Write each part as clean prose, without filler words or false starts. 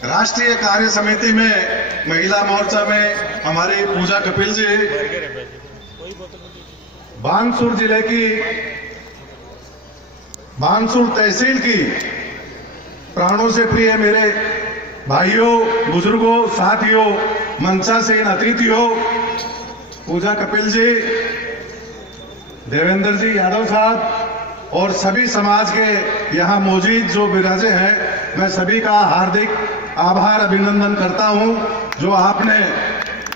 राष्ट्रीय कार्य समिति में महिला मोर्चा में हमारी पूजा कपिल जी, बानसूर जिले की बानसूर तहसील की प्राणों से प्रिय मेरे भाइयों, बुजुर्गों, साथियों, मंचासीन अतिथियों, पूजा कपिल जी, देवेंद्र जी यादव साहब और सभी समाज के यहाँ मौजूद जो विराजे हैं, मैं सभी का हार्दिक आभार अभिनंदन करता हूं जो आपने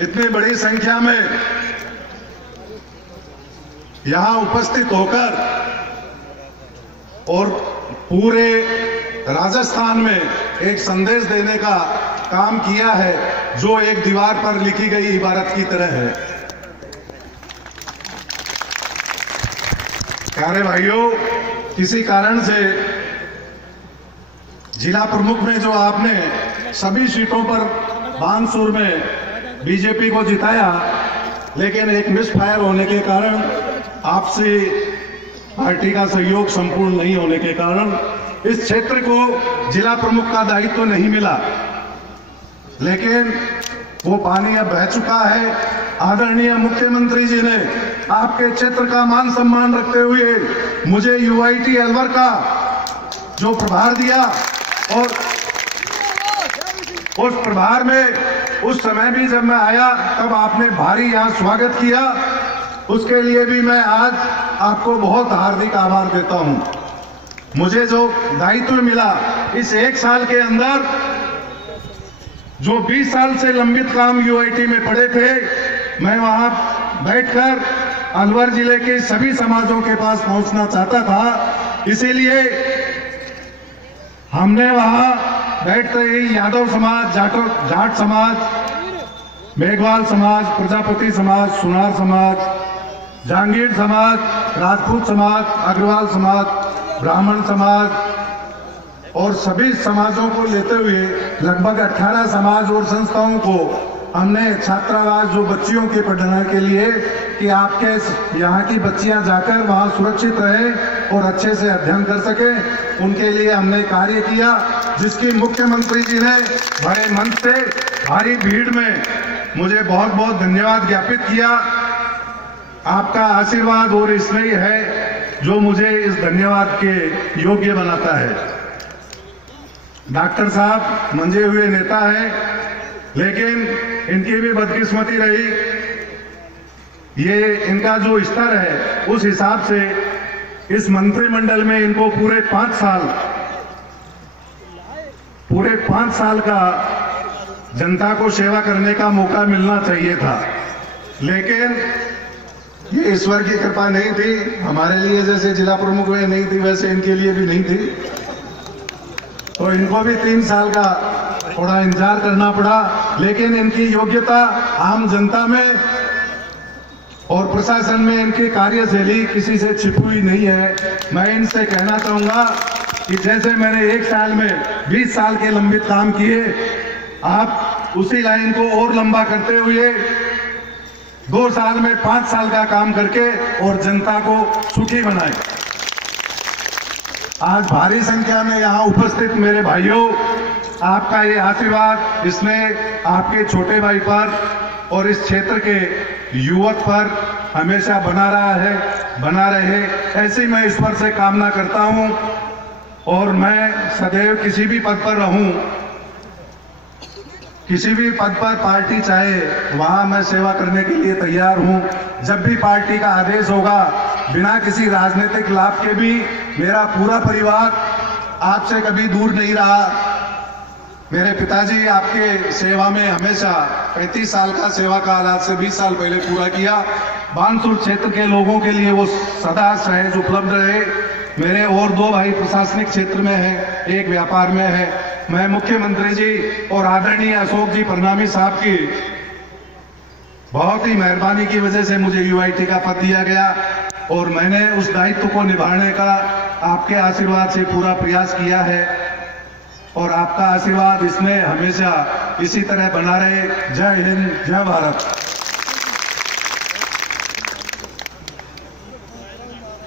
इतनी बड़ी संख्या में यहाँ उपस्थित होकर और पूरे राजस्थान में एक संदेश देने का काम किया है जो एक दीवार पर लिखी गई इबारत की तरह है। प्यारे भाइयों, किसी कारण से जिला प्रमुख में जो आपने सभी सीटों पर बानसूर में बीजेपी को जिताया, लेकिन एक मिसफायर होने के कारण, आपसे पार्टी का सहयोग संपूर्ण नहीं होने के कारण इस क्षेत्र को जिला प्रमुख का दायित्व तो नहीं मिला, लेकिन वो पानी अब बह चुका है। आदरणीय मुख्यमंत्री जी ने आपके क्षेत्र का मान सम्मान रखते हुए मुझे यूआईटी अलवर का जो प्रभार दिया और उस प्रभार में उस समय भी जब मैं आया तब आपने भारी यहाँ स्वागत किया, उसके लिए भी मैं आज आपको बहुत हार्दिक आभार देता हूं। मुझे जो दायित्व मिला इस एक साल के अंदर, जो 20 साल से लंबित काम यूआईटी में पड़े थे, मैं वहां बैठकर अलवर जिले के सभी समाजों के पास पहुंचना चाहता था। इसीलिए हमने वहां बैठते ही यादव समाज, जाट समाज, मेघवाल समाज, प्रजापति समाज, सुनार समाज, जहांगीर समाज, राजपूत समाज, अग्रवाल समाज, ब्राह्मण समाज और सभी समाजों को लेते हुए लगभग 18 समाज और संस्थाओं को हमने छात्रावास जो बच्चियों के पढ़ने के लिए कि आपके यहाँ की बच्चियां जाकर वहाँ सुरक्षित रहे और अच्छे से अध्ययन कर सके, उनके लिए हमने कार्य किया, जिसकी मुख्यमंत्री जी ने बड़े मंच से भारी भीड़ में मुझे बहुत बहुत धन्यवाद ज्ञापित किया। आपका आशीर्वाद और स्नेह है जो मुझे इस धन्यवाद के योग्य बनाता है। डॉक्टर साहब मंजे हुए नेता है, लेकिन इनकी भी बदकिस्मती रही। ये इनका जो स्तर है उस हिसाब से इस मंत्रिमंडल में इनको पूरे 5 साल का जनता को सेवा करने का मौका मिलना चाहिए था, लेकिन ये ईश्वर की कृपा नहीं थी। हमारे लिए जैसे जिला प्रमुख में नहीं थी, वैसे इनके लिए भी नहीं थी, तो इनको भी 3 साल का थोड़ा इंतजार करना पड़ा। लेकिन इनकी योग्यता आम जनता में और प्रशासन में इनकी कार्यशैली किसी से छिपी हुई नहीं है। मैं इनसे कहना चाहूंगा कि जैसे मैंने 1 साल में 20 साल के लंबित काम किए, आप उसी लाइन को और लंबा करते हुए 2 साल में 5 साल का काम करके और जनता को सुखी बनाए। आज भारी संख्या में यहाँ उपस्थित मेरे भाइयों, आपका ये आशीर्वाद इसमें आपके छोटे भाई पर और इस क्षेत्र के युवक पर हमेशा बना रहा है, बना रहे, ऐसी मैं ईश्वर से कामना करता हूँ। और मैं सदैव किसी भी पद पर रहूं, किसी भी पद पर पार्टी चाहे, वहां मैं सेवा करने के लिए तैयार हूं। जब भी पार्टी का आदेश होगा, बिना किसी राजनीतिक लाभ के भी मेरा पूरा परिवार आपसे कभी दूर नहीं रहा। मेरे पिताजी आपके सेवा में हमेशा 35 साल का सेवा काल आज से 20 साल पहले पूरा किया। बानसूर क्षेत्र के लोगों के लिए वो सदा सहज उपलब्ध रहे। मेरे और 2 भाई प्रशासनिक क्षेत्र में है, एक व्यापार में है। मैं मुख्यमंत्री जी और आदरणीय अशोक जी परनामी साहब की बहुत ही मेहरबानी की वजह से मुझे यूआईटी का पद दिया गया और मैंने उस दायित्व को निभाने का आपके आशीर्वाद से पूरा प्रयास किया है और आपका आशीर्वाद इसमें हमेशा इसी तरह बना रहे। जय हिंद, जय भारत।